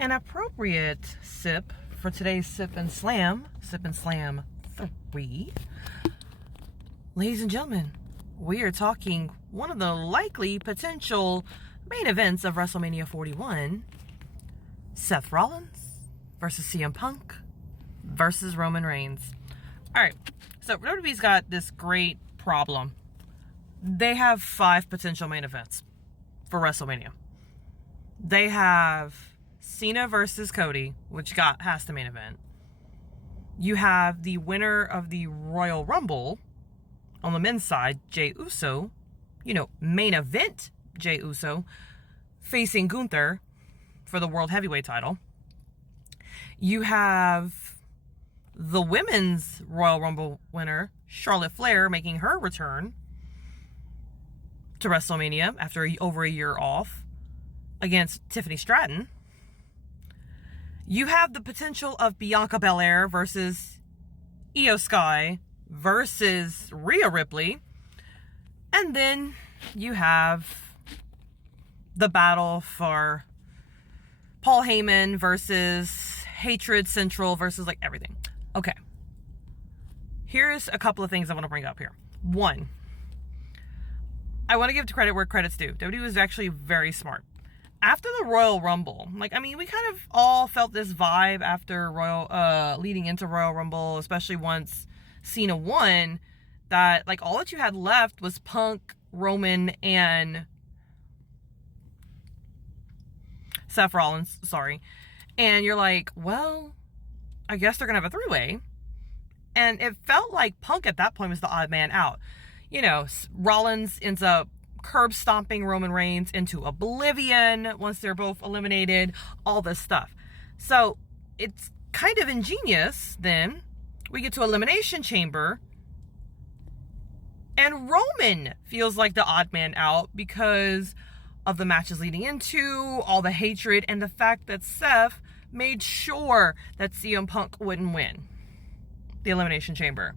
An appropriate sip for today's Sip and Slam 3. Ladies and gentlemen, we are talking one of the likely potential main events of WrestleMania 41. Seth Rollins versus CM Punk versus Roman Reigns. Alright, so WWE's got this great problem. They have 5 potential main events for WrestleMania. They have Cena versus Cody, which has the main event. You have the winner of the Royal Rumble on the men's side, Jey Uso, main event Jey Uso, facing Gunther for the World Heavyweight title. You have the women's Royal Rumble winner, Charlotte Flair, making her return to WrestleMania after over a year off against Tiffany Stratton. You have the potential of Bianca Belair versus Io Sky versus Rhea Ripley. And then you have the battle for Paul Heyman versus Hatred Central versus everything. Okay. Here's a couple of things I want to bring up here. 1, I want to give credit where credit's due. WWE was actually very smart. After the Royal Rumble, we kind of all felt this vibe after leading into Royal Rumble, especially once Cena won, that all that you had left was Punk, Roman, and Seth Rollins, and you're like, well, I guess they're gonna have a 3-way, and it felt like Punk at that point was the odd man out. Rollins ends up curb stomping Roman Reigns into oblivion once they're both eliminated, all this stuff. So it's kind of ingenious. Then we get to Elimination Chamber and Roman feels like the odd man out because of the matches leading into, all the hatred, and the fact that Seth made sure that CM Punk wouldn't win the Elimination Chamber.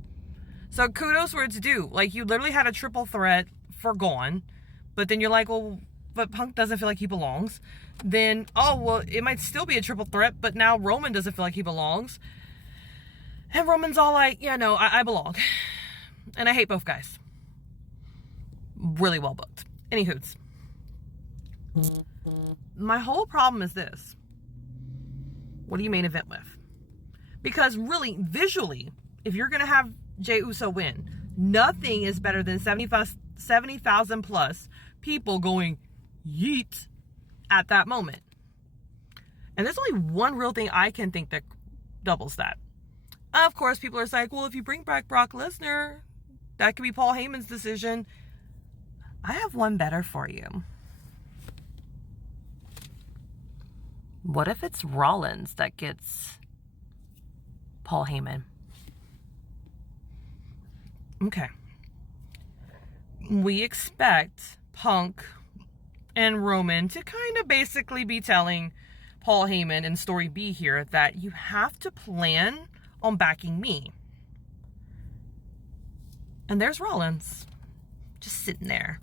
So kudos where it's due. You literally had a triple threat forgone, but then you're like, well, but Punk doesn't feel like he belongs. Then, it might still be a triple threat, but now Roman doesn't feel like he belongs. And Roman's all like, yeah, no, I belong. And I hate both guys. Really well booked. Anywho's. My whole problem is this. What do you main event with? Because really, visually, if you're going to have Jey Uso win, nothing is better than 70,000 plus people going yeet at that moment. And there's only one real thing I can think that doubles that. Of course, people are like, well, if you bring back Brock Lesnar, that could be Paul Heyman's decision. I have one better for you. What if it's Rollins that gets Paul Heyman? Okay. We expect Punk and Roman to kind of basically be telling Paul Heyman in story B here that you have to plan on backing me. And there's Rollins just sitting there.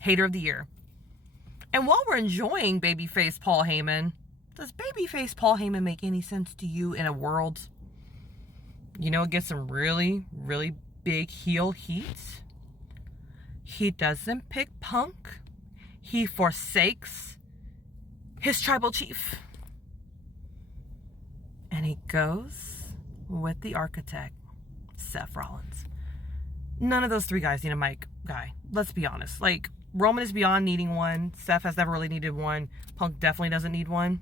Hater of the year. And while we're enjoying babyface Paul Heyman, does babyface Paul Heyman make any sense to you in a world, it gets some really, really big heel heat? He doesn't pick Punk. He forsakes his tribal chief. And he goes with the architect, Seth Rollins. None of those 3 guys need a mic guy. Let's be honest. Roman is beyond needing one. Seth has never really needed one. Punk definitely doesn't need one.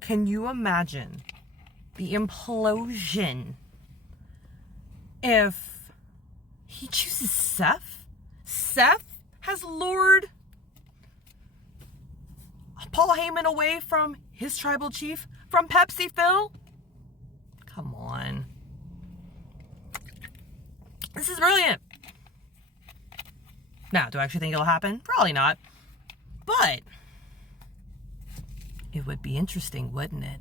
Can you imagine the implosion if he chooses Seth? Seth has lured Paul Heyman away from his tribal chief, from Pepsi Phil? Come on. This is brilliant. Now, do I actually think it'll happen? Probably not. But it would be interesting, wouldn't it?